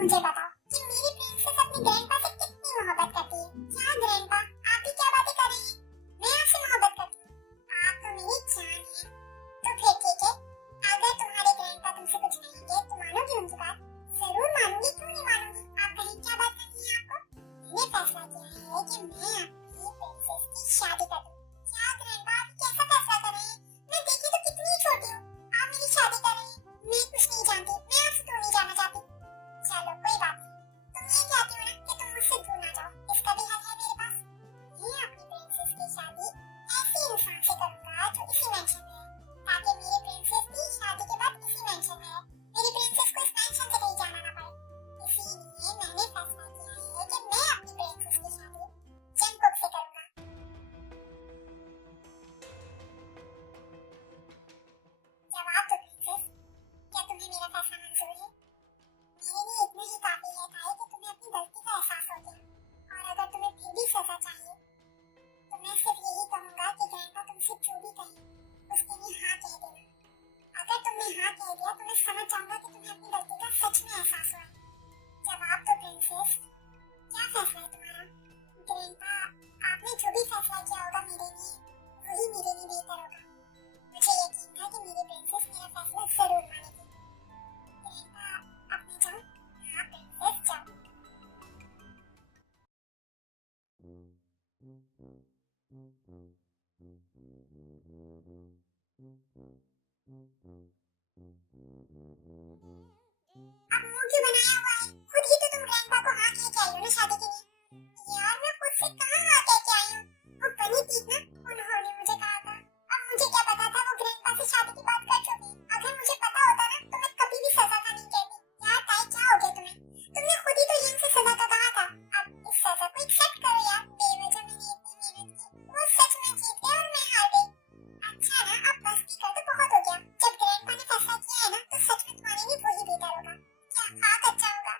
मुझे बताओ कि मेरी प्रिंसेस अपनी ग्रैंडपा से कितनी मोहब्बत करती है। क्या ग्रैंडपा, आप भी क्या बातें कर रही हैं? मैं आपसे मोहब्बत करती हूँ, आप तो मेरी जान है। तो फिर ठीक है, अगर तुम्हारे ग्रैंडपा तुमसे कुछ कहेंगे तो मानोगी उनकी बात? जरूर मानूंगी, क्यों नहीं मानूंगी। आप कहें क्या बात करनी है आपको? मैंने फैसला किया है कि मैं अपनी प्रिंसेस की शादी कर दूं। क्या ग्रैंडपा, आप कैसा फैसला कर रहे हैं? मैं देखी तो कितनी छोटी हूँ, आप मेरी शादी कर रहे हैं। मैं कुछ नहीं जानती, मैं आपसे दूर नहीं जाना चाहती। चलो कोई बात नहीं, तुम ये कहती हो ना कि तुम मुझसे दूर ना जाओ, इसका भी हल है मेरे पास। मैं अपनी प्रिंसेस की शादी ऐसे इंसान से करूंगा जो इसी मेंशन में है, ताकि मेरी प्रिंसेस भी शादी के बाद इसी मेंशन में है। मेरी प्रिंसेस को इस मेंशन से कहीं जाना ना पड़े। इसीलिए मैंने फैसला किया है कि मैं अपनी प्रिंसेस की शादी जंगकुक से करूंगा। जवाब दो प्रिंसेस, क्या तुम्हें मेरा फैसला मंजूर है? मेरे लिए इतना ही काफी है ताई कि तुम्हें अपनी गलती का एहसास हो गया। और अगर तुम्हें फिर भी सजा चाहिए तो मैं सिर्फ यही कहूंगा कि ग्रैंडपा तुमसे जो भी कहे उसके लिए हाँ कह देना। अगर तुमने हाँ कह दिया तो मैं समझ जाऊंगा कि तुम्हें अपनी गलती का सच में एहसास हुआ है। जवाब दो प्रिंसेस, क्या फैसला है तुम्हारा? ग्रैंडपा, आपने जो भी फैसला किया होगा मेरे लिए, वही मेरे लिए बेहतर होगा। मुझे यकीन था कि मेरी प्रिंसेस मेरा फैसला जरूर मानेगी। ग्रैंडपा, अब मैं जाऊं? हाँ प्रिंसेस, जाओ। अब मुंह क्यों बनाया हुआ है? खुद ही तो तुम ग्रैंडपा को हाँ कह के आई हो ना शादी के लिए। यार मैं खुद से कहाँ हाँ कह के आई हूँ? वो बनी थी ना, उन्होंने मुझे कहा था। अब मुझे क्या पता था वो ग्रैंडपा से शादी की बात कर चुकी। अगर मुझे पता होता ना तो मैं कभी भी सजा का नहीं कहती। यार ताई, क्या हो गया तुम्हें? तुमने खुद ही तो यंग से सजा का कहा था। अब इस सजा को एक्सेप्ट करो यार। बेवजह मैंने इतनी मेहनत की, वो सच में जीत गए और मैं हार गई। अच्छा ना, अब मस्ती कर तो बहुत हो गया। जब ग्रैंडपा ने फैसला किया है ना तो सच में तुम्हारे लिए वही बेहतर होगा। क्या हाँ अच्छा होगा?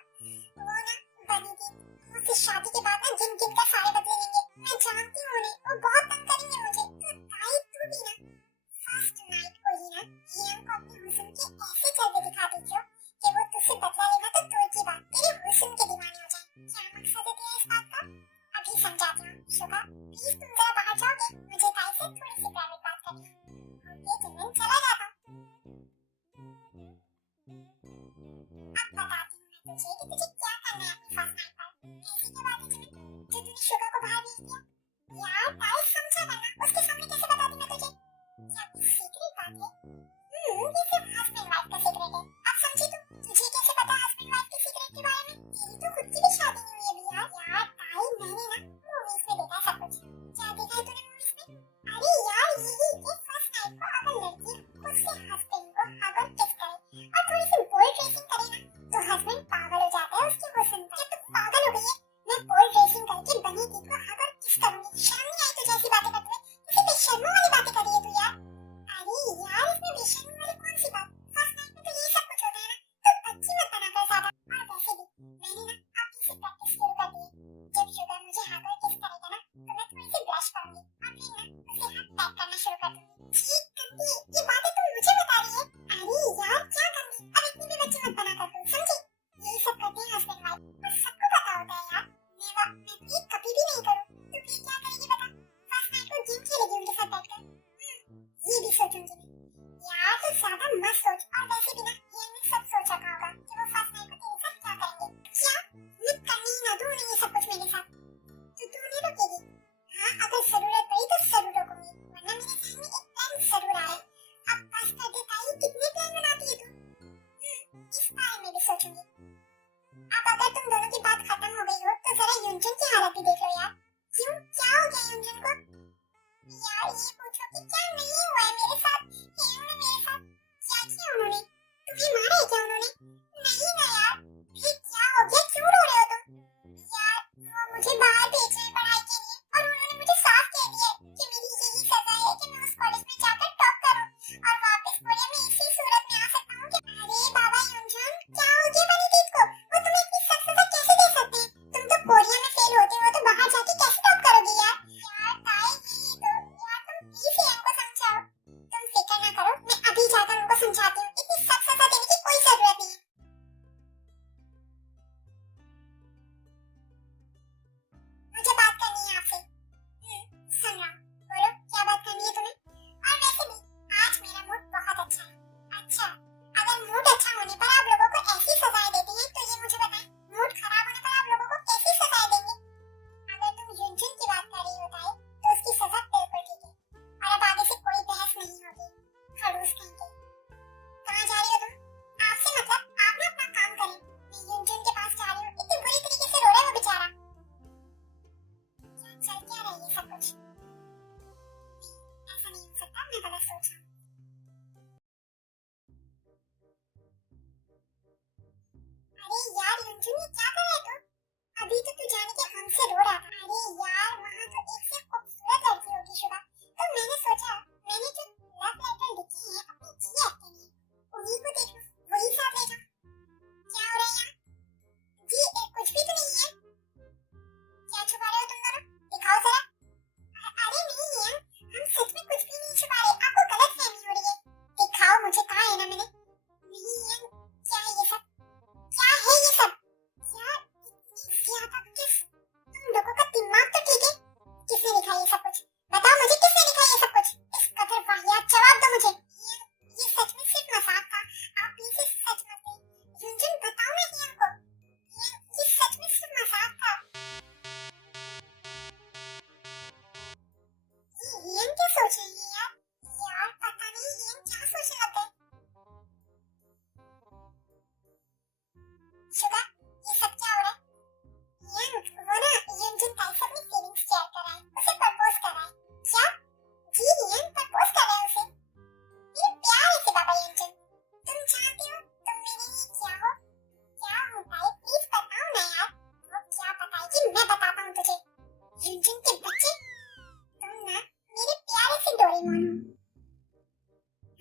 डोरेमोन हूँ।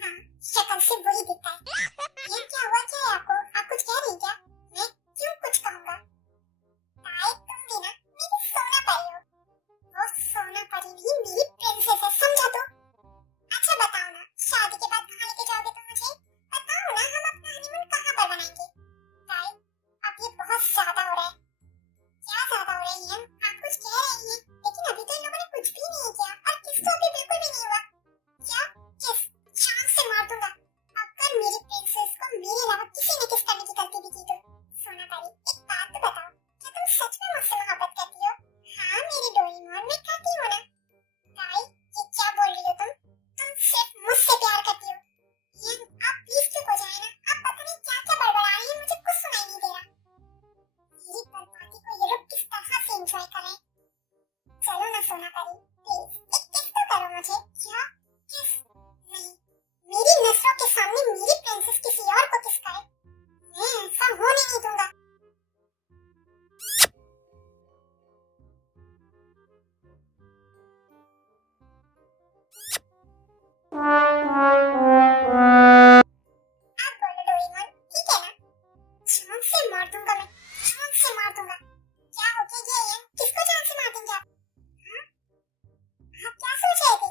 हाँ, शक्ल से वही दिखता है। ये क्या हुआ, क्या है आपको? आप कुछ कह रही क्या? मैं क्यों कुछ कहूँगा? ताई तुम भी ना मेरी सोना परी हो। वो सोना परी नहीं, मेरी प्रिंसेस है, समझा तो? अच्छा बताओ ना, शादी के बाद कहाँ लेके जाओगे तुम मुझे? बताओ ना, हम अपना हनीमून कहाँ पर बनाएंगे? ताई, अब ये बहुत ज्यादा हो रहा है। क्या ज्यादा हो रहा है यम? आप कुछ कह रही हैं, लेकिन अभी तो इन लोगों ने कुछ भी नहीं किया और किस तो अभी बिल्कुल भी नहीं हुआ। क्या? किस? जान से मार दूंगा अगर मेरी प्रिंसेस को मेरे अलावा किसी ने किस करने की गलती भी की तो। सोना परी, एक बात तो बताओ, क्या तुम सच में मुझसे मोहब्बत करती हो? हाँ मेरी डोरेमोन, मैं करती हूँ ना। ताई, ये क्या बोल रही हो तुम? तुम सिर्फ मुझसे प्यार करती हो। यम, आप प्लीज चुप हो जाए ना। आप पता नहीं क्या क्या बड़बड़ा रही हैं, मुझे कुछ सुनाई नहीं दे रहा। मेरी बर्बादी को ये लोग किस तरह से एंजॉय कर रहे हैं। चलो ना सोना परी, प्लीज एक किस तो करो मुझे। क्या? किस? नहीं, मेरी नजरों के सामने मेरी प्रिंसेस किसी और को किस करे, मैं ऐसा होने नहीं दूंगा। आप बोलो डोरेमोन, ठीक है ना? जान से मार दूंगा मैं, जान से मार दूंगा। क्या हो गया ये? किसको जान से मार देंगे आप? हाँ? आप क्या सोच रहे थे?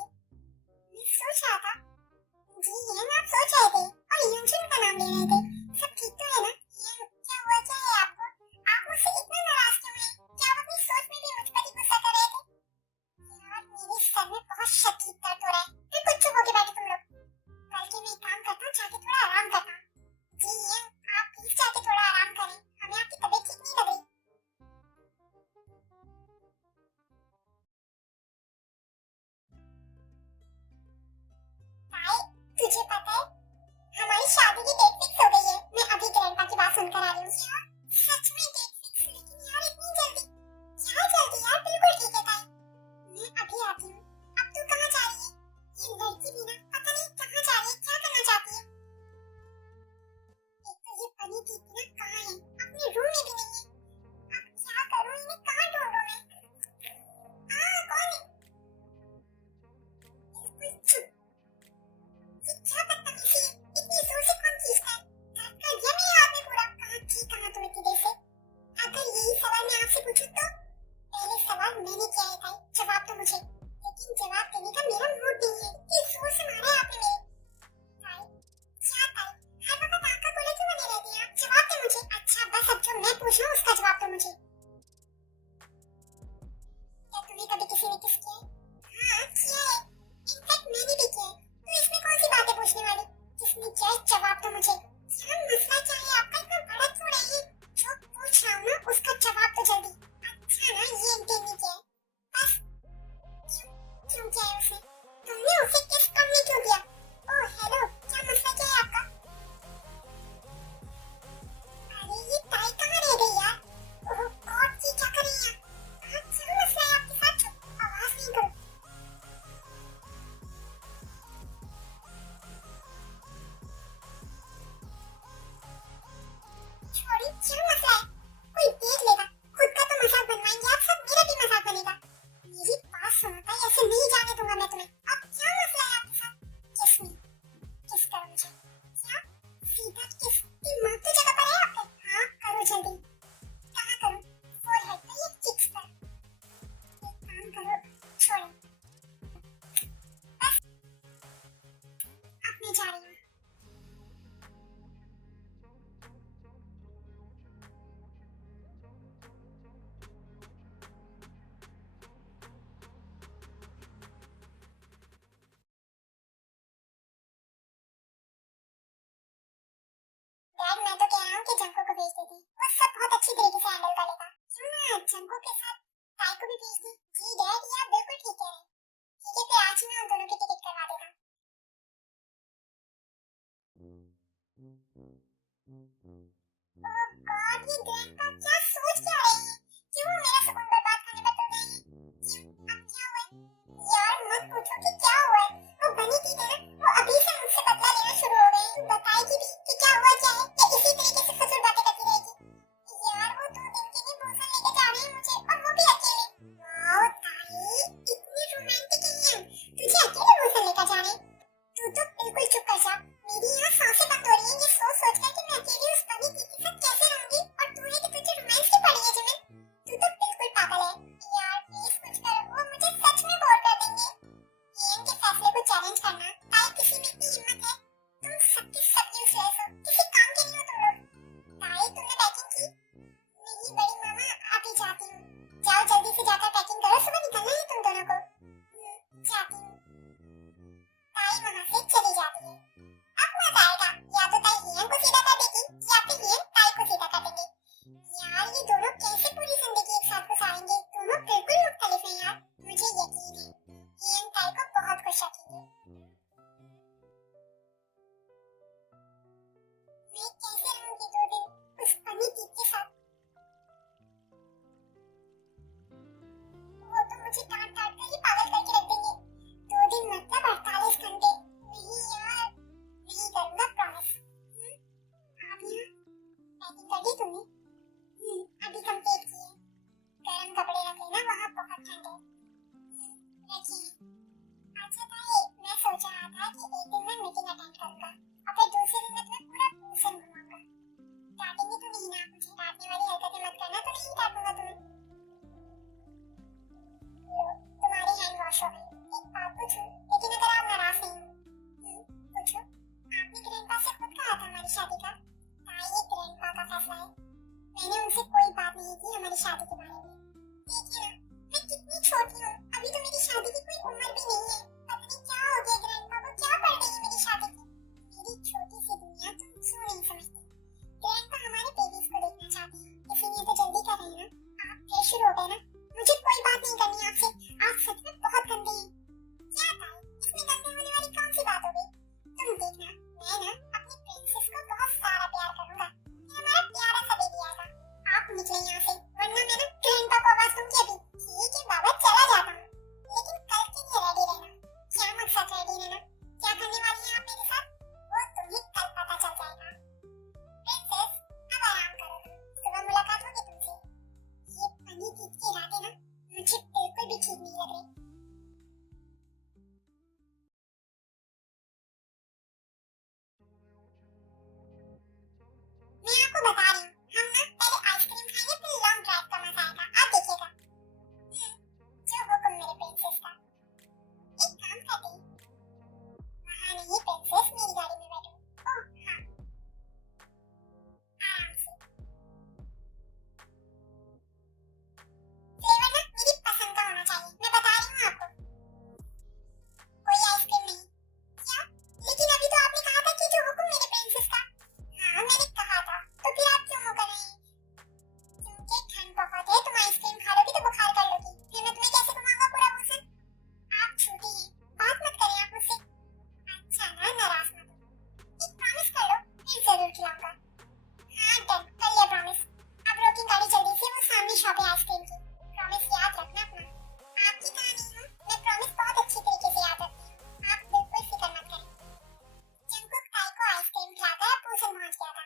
मैं सोच रहा था। जी ये ना, आप सोच रहे थे और यूजुन का नाम ले रहे थे। सब ठीक तो है ना? ये क्या हुआ, क्या है आपको? आप मुझसे इतना नाराज क्यों हैं? क्या आप अपनी सोच में भी मुझ पर ही गुस्सा कर रहे थे? यार मेरे सर में बहुत शदीद दर्द हो रहा है। बिल्कुल चुप होके बैठो तुम लोग। बल्कि मैं एक काम करता हूँ, जाके थोड़ा आराम करता हूँ। जी ये आप प्लीज जाके थोड़ा आराम करें, हमें आपकी तबीयत ठीक नहीं लग रही। ताई, तुझे पता है हमारी शादी की डेट फिक्स हो गई है। मैं अभी ग्रैंडपा की बात सुनकर आ रही हूँ। क्या? सच में डेट फिक्स? लेकिन यार इतनी जल्दी? क्या जल्दी यार, बिल्कुल ठीक है ताई, मैं अभी आती हूँ। अब तू कहाँ जा रही है? ये लड़की भी ना पता नहीं कहाँ जा रही है, क्या करना चाहती है। एक तो ये बनी दीदी ना कहाँ है, अपने रूम में भी नहीं है। अब क्या करूँ, इन्हें कहाँ ढूंढूं मैं? कौन है? बिल्कुल चुप। ये क्या बदतमीजी है, इतनी जोर से कौन खींचता है? दर्द कर दिया मेरे हाथ में पूरा। कहाँ थी, कहाँ तुम इतनी देर से? अगर यही सवाल मैं आपसे पूछूं तो? पहले सवाल मैंने किया है ताई, जवाब तो मुझे। लेकिन जवाब देने का मेरा मूड नहीं है, इतनी जोर से मारा है आपने मेरे। ताई, क्या ताई, हर वक्त आका बोले क्यों बने रहती हैं आप? जवाब दे मुझे। अच्छा बस, अब जो मैं पूछ रहा हूँ उसका जवाब दो मुझे। क्या तुम्हें कभी किसी ने किस किया है? हाँ किया है, इनफैक्ट मैंने भी किया है। तो इसमें कौन सी बातें पूछने वाली? किसने किया है, जवाब दो मुझे। क्या मसला क्या है आपका, इतना बड़ा क्यों रही है? जो पूछ रहा हूँ ना उसका जवाब दो जल्दी। अच्छा ना, ये इनने किया है बस। क्यों? क्यों किया है उसने? तुमने उसे किस करने क्यों दिया? ओह हेलो, क्या मसला क्या है आपका? अरे ये ताई कहाँ रह गई यार? ओह गॉड, ये क्या कर रही है? हाँ क्या मसला है आपके साथ? चुप, आवाज नहीं करो। छोड़ी, क्या मसला है? कोई देख लेगा, खुद का तो मजाक बनवाएंगे आप सब, मेरा भी मजाक बनेगा। मेरी बात सुनो ताई, ऐसे नहीं जाने दूंगा मैं तुम्हें। अब क्या मसला है आपके साथ? किस में? किस करो मुझे। क्या? सीधा किस? दिमाग तो जगह पर है आपके? हाँ करो जल्दी। कहाँ करूँ? फोरहेड पे या चिक्स पर? एक काम करो, छोड़ो, बस अब मैं जा रही हूँ। डैड मैं तो कह रहा हूँ कि जंको को भेज देती, वो सब बहुत अच्छी तरीके से हैंडल कर लेगा। क्यों ना जंको के साथ ताई को भी भेज दी? जी डैड, ये आप बिल्कुल ठीक कह रहे हैं। ठीक है, फिर आज ही मैं उन दोनों की टिकट करवा देता हूँ। ओह गॉड, ये ग्रैंडपा क्या सोच क्या रही है? क्यों मेरा सुकून बर्बाद करने पर तुल गई है? क्यों? अब क्या हुआ है? यार मत पूछो कि क्या हुआ है। वो बनी थी ना, वो अभी से मुझसे बदला लेना शुरू हो गई। बताएगी भी कि क्या हुआ, क्या है, या इसी तरीके से फजूल बातें करती रहेगी? यार वो 2 दिन के लिए बोसन लेके जा रहे हैं मुझे, और वो भी अकेले। वाओ ताई, इतनी रोमांटिक है ये। तुझे अकेले बोसन लेकर जा शादी के बारे में। देखिए ना, मैं कितनी छोटी हूँ, अभी तो मेरी शादी की कोई उम्र भी नहीं है। पता नहीं क्या हो गया ग्रैंडपा को, क्या पड़ गई है मेरी शादी की। मेरी छोटी सी दुनिया तुम क्यों नहीं समझते। ग्रैंडपा हमारे बेबीज को देखना चाहते हैं, इसीलिए तो जल्दी कर रहे हैं ना। आप फिर शुरू हो गए ना, मुझे कोई बात नहीं करनी आपसे। आप सच में बहुत गंदे हैं। क्या था इसमें गंदे होने वाली कौन सी बात हो गई। तुम देखना, मैं ना अपनी प्रिंसेस को बहुत सारा प्यार करूंगा, फिर हमारा प्यारा सा बेबी आएगा। आप निकले यहाँ से, वरना मैं ना ग्रैंडपा को आवाज दूंगी अभी। ठीक है बाबा, चला जाता हूँ, लेकिन कल के लिए रेडी रहना। क्या मकसद रेडी रहना, क्या करने वाली हैं आप मेरे साथ, वो तुम्हें कल पता चल जाएगा। प्रिंसेस, अब आराम करो, सुबह मुलाकात होगी तुमसे। ये पनी की रातें ना मुझे बिल्कुल भी ठीक नहीं लग रही। मैं आपको बता रही हूँ, हम ना पहले आइसक्रीम खाएंगे, फिर लॉन्ग ड्राइव का मजा आएगा, आप देखिएगा। जो हुक्म मेरे प्रिंसेस का। एक काम करते हैं, वहाँ नहीं प्रिंसेस, मेरी गाड़ी में बैठो। ओह हाँ, आराम से। फ्लेवर ना मेरी पसंद का होना चाहिए, मैं बता रही हूँ आपको। कोई आइसक्रीम नहीं। क्या? लेकिन अभी तो आपने कहा था कि जो हुक्म मेरे प्रिंसेस का। हाँ मैंने कहा था, तो फिर आप क्यों मुकर रही हैं? क्योंकि ठंड बहुत है, तुम आइसक्रीम खा लोगी तो बुखार कर लोगी, फिर मैं तुम्हें कैसे घुमाऊंगा पूरा भूषण। आप छोटी हैं, बात मत करें आप मुझसे। अच्छा ना, नाराज मत हो, एक प्रॉमिस कर लो, फिर जरूर खिलाऊंगा। हाँ डन, कर लिया प्रॉमिस। अब रोकी गाड़ी जल्दी से, वो सामने शॉप है आइसक्रीम की। प्रॉमिस याद रखना अपना। आपकी तरह नहीं हूँ, मैं प्रॉमिस बहुत अच्छी तरीके से याद रखती हूँ, आप बिल्कुल फिक्र मत करें। जंकुक ताई को आइसक्रीम खिलाकर पूसन पहुंच गया था।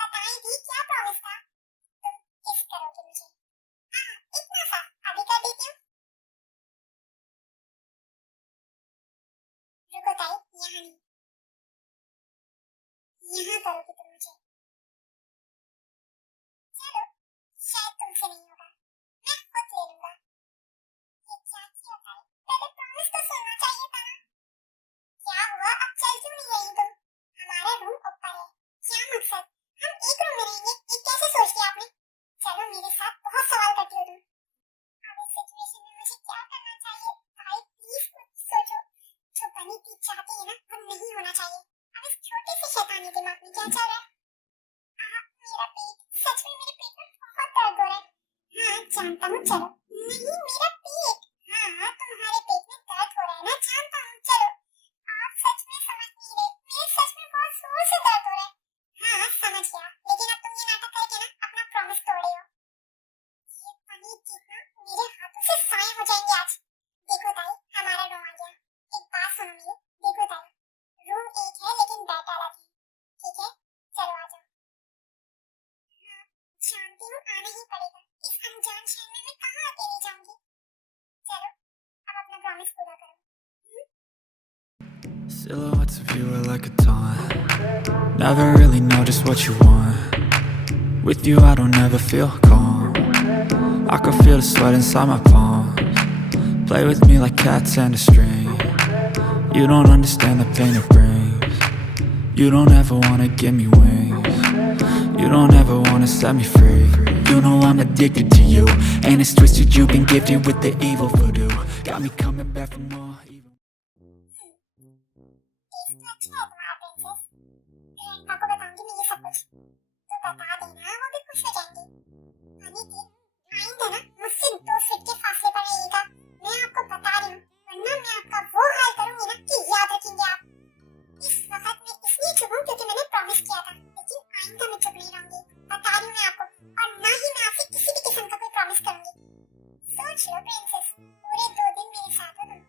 बताएं दी, क्या प्रॉमिस था? तुम किस करोगे मुझे? हाँ इतना सा, अभी कर देती हूँ। रुको ताई, यहाँ नहीं, यहाँ करोगे तुम मुझे। चलो, शायद तुमसे नहीं होगा, मैं खुद ले लूंगा। ये क्या किया ताई, पहले प्रॉमिस तो सुनना चाहिए था ना। क्या हुआ, अब चल क्यों नहीं रही तुम? हमारा रूम ऊपर है, क्या मकसद, हम एक रूम में रहेंगे, ये कैसे सोच लिया आपने? चलो मेरे साथ, बहुत सवाल करती हो तुम। अब इस सिचुएशन में मुझे क्या करना चाहिए? भाई प्लीज कुछ सोचो, जो बनी थी चाहती है ना, वो नहीं होना चाहिए। अब इस छोटे से शैतानी दिमाग में क्या चल रहा है? मेरा पेट, सच में मेरे पेट में बहुत दर्द हो रहा है। हाँ जानता हूँ, चलो। नहीं मेरा पेट, हाँ तुम्हारे पेट में दर्द हो रहा है ना, जानता हूँ, चलो। आप सच में समझ नहीं रहे, मेरे सच में बहुत जोर से दर्द हो रहा है। हाँ समझ गया, लेकिन अब तुम ये नाटक करके ना अपना प्रॉमिस तोड़ रहे हो। ये पनीर जीतना मेरे हाथों से साए हो जाएंगे आज। देखो ताई, हमारा रूम आ गया। एक बात सुनो मेरी, देखो ताई, रूम एक है लेकिन बेड अलग है, ठीक है? चलो आ जाओ। हाँ जानती हूँ, आना ही पड़ेगा, इस अनजान शहर में मैं कहाँ अकेली जाऊंगी। चलो अब अपना प्रॉमिस पूरा करो। Silhouettes of you are like a taunt. Never really know just what you want. With you I don't ever feel calm. I can feel the sweat inside my palms. Play with me like cats and a string. You don't understand the pain it brings. You don't ever wanna give me wings. You don't ever wanna set me free. You know I'm addicted to you, and it's twisted, you've been gifted with the evil voodoo. Got me coming back for more evil. Test तो अच्छा है तुम्हारा princess, grandpa को बताऊंगी मैं ये सब कुछ, तो बता देना, वो भी खुश हो जाएंगे। हनी की आइंदा ना मुझसे 2 फीट के फासले पर रहिएगा, मैं आपको बता रही हूँ, वरना मैं आपका वो हाल करूंगी ना कि याद रखेंगे आप। इस वक्त मैं इसलिए चुप हूँ क्योंकि मैंने प्रॉमिस किया था, लेकिन आइंदा मैं चुप नहीं रहूंगी, बता रही हूँ मैं आपको, और ना ही मैं आपसे किसी भी किस्म का कोई प्रॉमिस करूंगी। सोच लो प्रिंसेस, पूरे 2 दिन मेरे साथ हो तुम,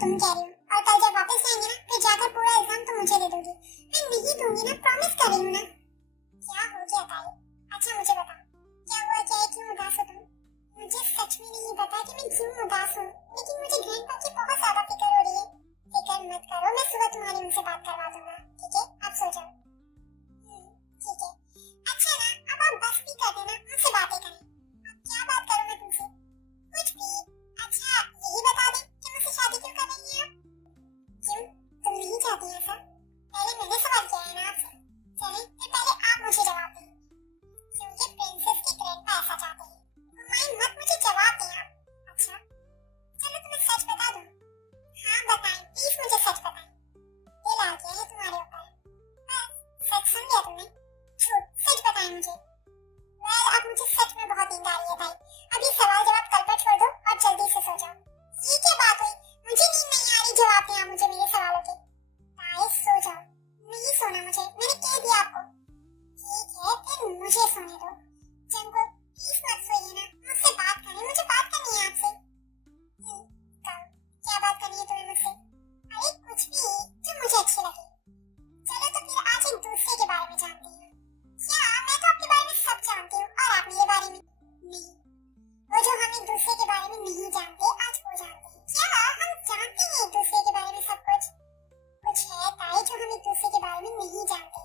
तुम कह रही हो और कल जब वापस आएंगे ना फिर जाकर पूरा एग्जाम तुम मुझे दे दोगी। मैं नहीं दूंगी ना, प्रॉमिस कर रही हूँ ना। क्या हो गया ताई? अच्छा मुझे बताओ क्या हुआ, क्या है, क्यों उदास हो तुम? मुझे सच में नहीं पता कि मैं क्यों उदास हूँ, लेकिन मुझे ग्रैंडपा की बहुत ज्यादा फिक्र हो रही है। फिक्र मत करो, मैं सुबह तुम्हारी उनसे बात करवा दूंगा, ठीक है? आप सो जाओ। ठीक है। अच्छा ना, अब आप बस भी कर देना, मुझसे बातें करें। अब क्या बात करूं मैं तुमसे? कुछ भी। अच्छा यही बता दें कि मुझसे शादी क्यों कर रही हैं आप? क्यों, तुम नहीं चाहती ऐसा? पहले मैंने सवाल किया है ना आपसे। चलें फिर पहले आप मुझे जवाब दें, क्योंकि प्रिंसेस के ग्रैंडपा ऐसा चाहते हैं। माइंड मत, मुझे जवाब दें आप। अच्छा चलो तुम्हें सच बता दूं। हाँ बताएं प्लीज, मुझे सच बताएं। दिल आ गया है तुम्हारे ऊपर। बस सच सुन लिया तुमने? झूठ, सच बताएं मुझे। अब मुझे सच में बहुत नींद आ रही है भाई। अभी सवाल जवाब कल पर छोड़ दो और जल्दी से सो जाओ। ये क्या बात हुई? मुझे नींद नहीं आ रही, जवाब दें आप मुझे मेरे सवालों के। भाई सो जाओ। नहीं सोना मुझे, मैंने कह दिया आपको। ठीक है फिर मुझे सोने दो। जंको प्लीज मत सोइए ना, मुझसे बात करें, मुझे बात करनी है आपसे। कहो क्या बात करनी है तुम्हें मुझसे? अरे कुछ भी जो मुझे अच्छी लगे। चलो तो फिर आज एक दूसरे के बारे में जानते हैं। क्या मैं तो आपके बारे में सब जानती हूँ और आप मेरे बारे में नहीं। वो जो हम एक दूसरे के बारे में नहीं जानते आज वो जानते हैं। क्या हम जानते हैं एक दूसरे के बारे में सब कुछ? कुछ है ताई जो हम एक दूसरे के बारे में नहीं जानते।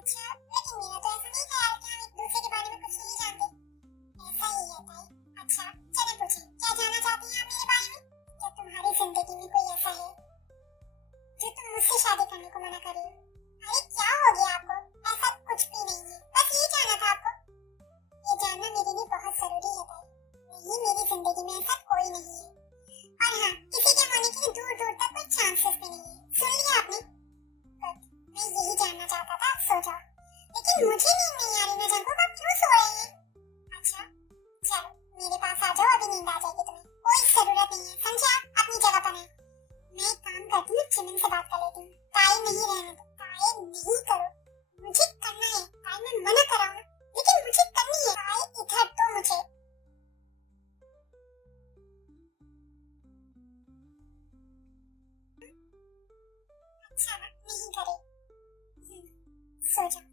अच्छा लेकिन मेरा तो ऐसा नहीं ख्याल कि हम एक दूसरे के बारे में कुछ नहीं जानते। ऐसा ही है ताई। अच्छा चलो पूछें, क्या जानना चाहती हैं आप मेरे बारे में? क्या तुम्हारी जिंदगी में कोई ऐसा है जो तुम मुझसे शादी करने को मना कर रही हो? अरे क्या हो गया आपको? ऐसा कुछ भी नहीं है, बस ये जानना था आपको। ये जानना मेरे लिए बहुत जरूरी है भाई। नहीं मेरी जिंदगी में ऐसा कोई नहीं है, और हाँ किसी के होने के दूर दूर तक कोई चांसेस भी नहीं है। सुन लिया आपने? मैं यही जानना चाहता था, अब सो जाओ। लेकिन मुझे नींद नहीं आ रही ना जंको, आप क्यों सो रही हैं? अच्छा चलो मेरे पास आ जाओ, अभी नींद आ जाएगी तुम्हें। कोई जरूरत नहीं है, समझे? आप अपनी जगह पर हैं। मैं एक काम करती हूँ, चिमन से बात कर लेती हूँ। ताई नहीं रहने दो, ताई नहीं करो, मुझे करना है। ताई मैं मना कर रहा हूँ ना, लेकिन मुझे करनी है। ताई इधर तो मुझे। अच्छा ना, नहीं करे। सो जाओ।